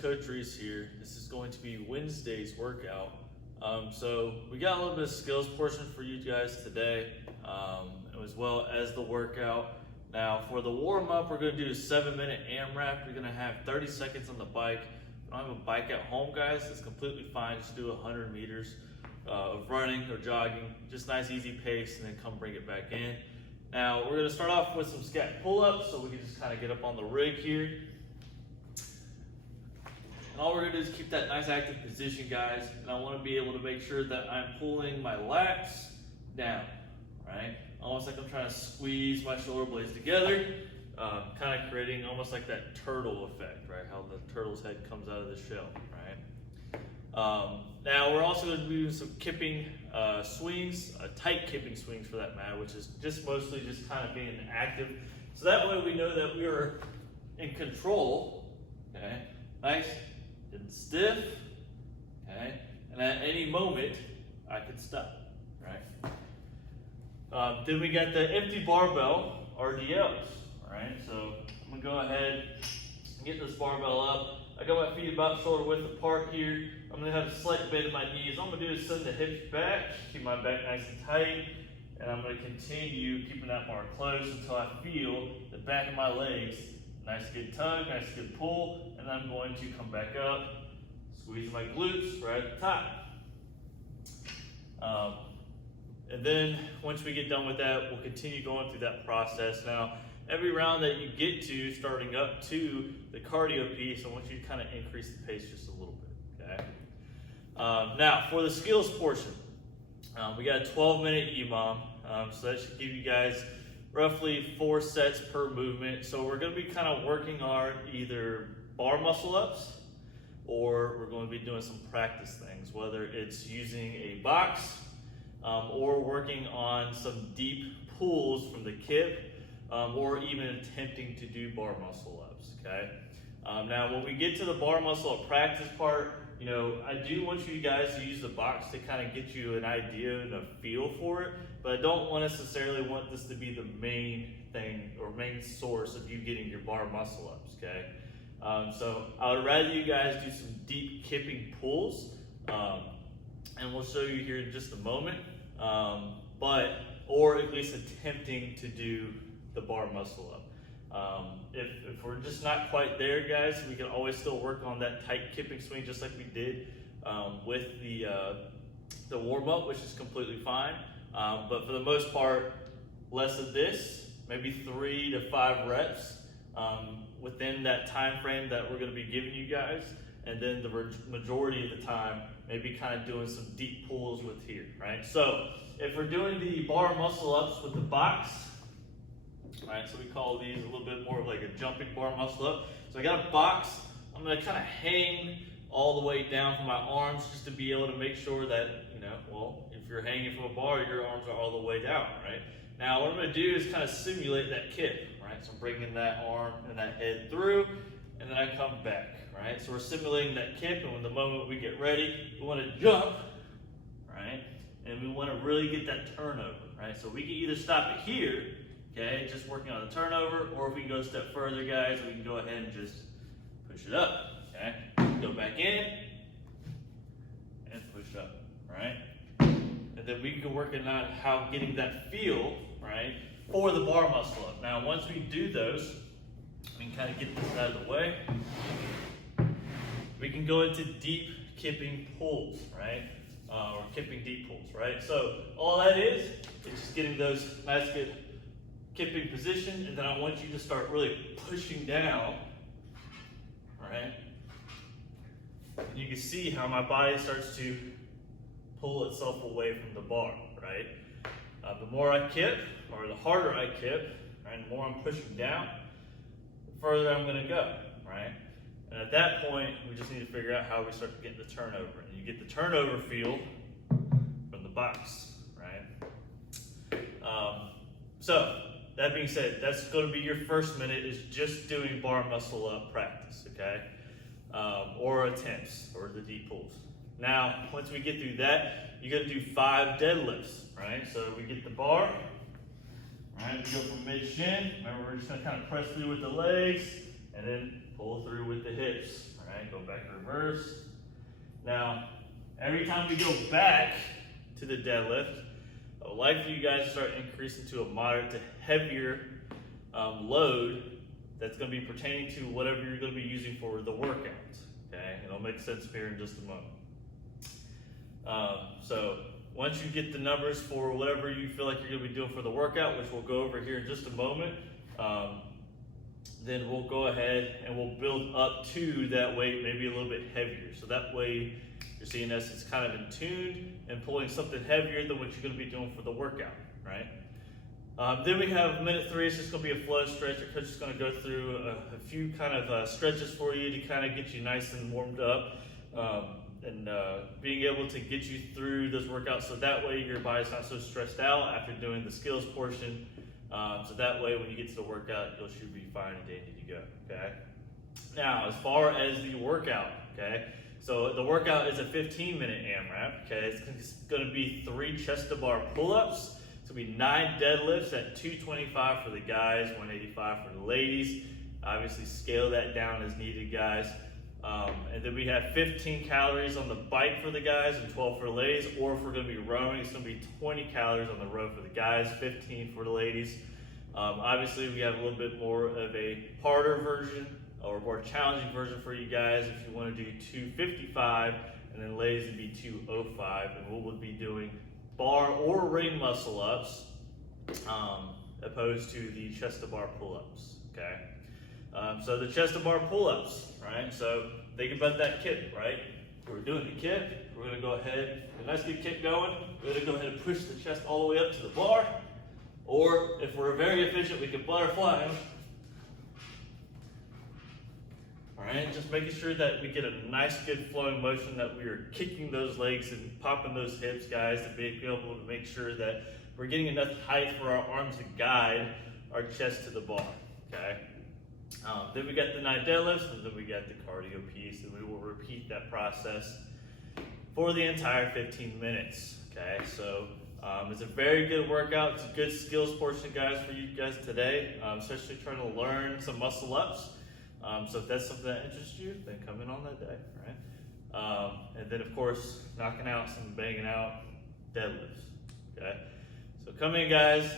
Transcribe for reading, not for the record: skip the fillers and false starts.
Coach Reese here. This is going to be Wednesday's workout. So we got a little bit of skills portion for you guys today, as well as the workout. Now for the warm up, we're going to do a 7-minute AMRAP. You're going to have 30 seconds on the bike. If you don't have a bike at home, guys, it's completely fine. Just do 100 meters of running or jogging, just nice easy pace, and then come bring it back in. Now we're going to start off with some scat pull-ups, so we can just kind of get up on the rig here. And all we're going to do is keep that nice active position, guys. And I want to be able to make sure that I'm pulling my lats down, right? Almost like I'm trying to squeeze my shoulder blades together, kind of creating almost like that turtle effect, right? How the turtle's head comes out of the shell, right? Now we're also going to be doing some kipping swings, tight kipping swings for that matter, which is just mostly just kind of being active. So that way we know that we are in control, okay? Nice and stiff, okay? And at any moment, I can stop, right? Then we got the empty barbell, Rdos, right? So I'm gonna go ahead and get this barbell up. I got my feet about shoulder width apart here. I'm gonna have a slight bend in my knees. All I'm gonna do is send the hips back, keep my back nice and tight, and I'm gonna continue keeping that bar closed until I feel the back of my legs nice good tug, nice good pull, and I'm going to come back up, squeeze my glutes right at the top. And then once we get done with that, we'll continue going through that process. Now, every round that you get to, starting up to the cardio piece, I want you to kind of increase the pace just a little bit, okay? Now, for the skills portion, we got a 12-minute EMOM, so that should give you guys roughly 4 sets per movement. So we're going to be kind of working on either bar muscle ups, or we're going to be doing some practice things, whether it's using a box or working on some deep pulls from the kip, or even attempting to do bar muscle ups, okay? Now when we get to the bar muscle up practice part, you know, I do want you guys to use the box to kind of get you an idea and a feel for it, but I don't necessarily want this to be the main thing or main source of you getting your bar muscle ups, okay? So I would rather you guys do some deep kipping pulls, and we'll show you here in just a moment, or at least attempting to do the bar muscle up. If we're just not quite there, guys, we can always still work on that tight kipping swing just like we did with the warm-up, which is completely fine. But for the most part, less of this, maybe 3 to 5 reps within that time frame that we're going to be giving you guys, and then the majority of the time, maybe kind of doing some deep pulls with here, right? So if we're doing the bar muscle ups with the box, right, so we call these a little bit more of like a jumping bar muscle up. So I got a box. I'm going to kind of hang all the way down from my arms just to be able to make sure that, you know, well, if you're hanging from a bar, your arms are all the way down, right? Now what I'm going to do is kind of simulate that kip, right? So I'm bringing that arm and that head through, and then I come back, right? So we're simulating that kip, and when the moment we get ready, we want to jump, right? And we want to really get that turnover, right? So we can either stop it here, okay, just working on the turnover, or if we can go a step further, guys, we can go ahead and just push it up, okay? Go back in, and push up, right? And then we can work on how getting that feel, right, for the bar muscle up. Now, once we do those, we can kind of get this out of the way. We can go into deep kipping pulls, right? Or kipping deep pulls, right? So all that is just getting those nice good kipping position, and then I want you to start really pushing down, right? You can see how my body starts to pull itself away from the bar, right? The more I kip, or the harder I kip, right, the more I'm pushing down, the further I'm going to go, right? And at that point, we just need to figure out how we start to get the turnover. And you get the turnover feel from the box, right? So that being said, that's going to be your first minute, is just doing bar muscle up practice, okay? Or attempts, or the deep pulls. Now, once we get through that, you're going to do 5 deadlifts, right? So we get the bar, right? We go from mid-shin. Remember, we're just going to kind of press through with the legs, and then pull through with the hips, All right, go back reverse. Now, every time we go back to the deadlift, I would like for you guys to start increasing to a moderate to heavier load that's going to be pertaining to whatever you're going to be using for the workout. Okay, it'll make sense here in just a moment. So once you get the numbers for whatever you feel like you're going to be doing for the workout, which we'll go over here in just a moment, then we'll go ahead and we'll build up to that weight, maybe a little bit heavier. So that way you're seeing us, it's kind of in tune and pulling something heavier than what you're going to be doing for the workout, right? Then we have minute 3. It's just going to be a flow stretch. Our coach is going to go through a few kind of stretches for you to kind of get you nice and warmed up, and being able to get you through those workouts so that way your body's not so stressed out after doing the skills portion. So that way when you get to the workout, you should be fine and dandy to go, okay? Now, as far as the workout, okay? So the workout is a 15-minute AMRAP, okay? It's going to be 3 chest-to-bar pull-ups. It's going to be 9 deadlifts at 225 for the guys, 185 for the ladies. Obviously, scale that down as needed, guys. And then we have 15 calories on the bike for the guys and 12 for the ladies. Or if we're going to be rowing, it's going to be 20 calories on the row for the guys, 15 for the ladies. Obviously, we have a little bit more of a harder version or more challenging version for you guys if you want to do 255, and then ladies would be 205. And we will be doing bar or ring muscle ups opposed to the chest to bar pull-ups, okay? So the chest to bar pull-ups, right? So think about that kip, right? We're doing the kip, we're gonna go ahead, and let's get kip going. We're gonna go ahead and push the chest all the way up to the bar, or if we're very efficient, we can butterfly them. All right, just making sure that we get a nice, good flowing motion, that we are kicking those legs and popping those hips, guys, to be able to make sure that we're getting enough height for our arms to guide our chest to the bar, okay? Then we got the 9 deadlifts, and then we got the cardio piece, and we will repeat that process for the entire 15 minutes, okay? So it's a very good workout. It's a good skills portion, guys, for you guys today, especially trying to learn some muscle ups. So if that's something that interests you, then come in on that day, right? And then, of course, knocking out some banging out deadlifts, okay? So come in, guys.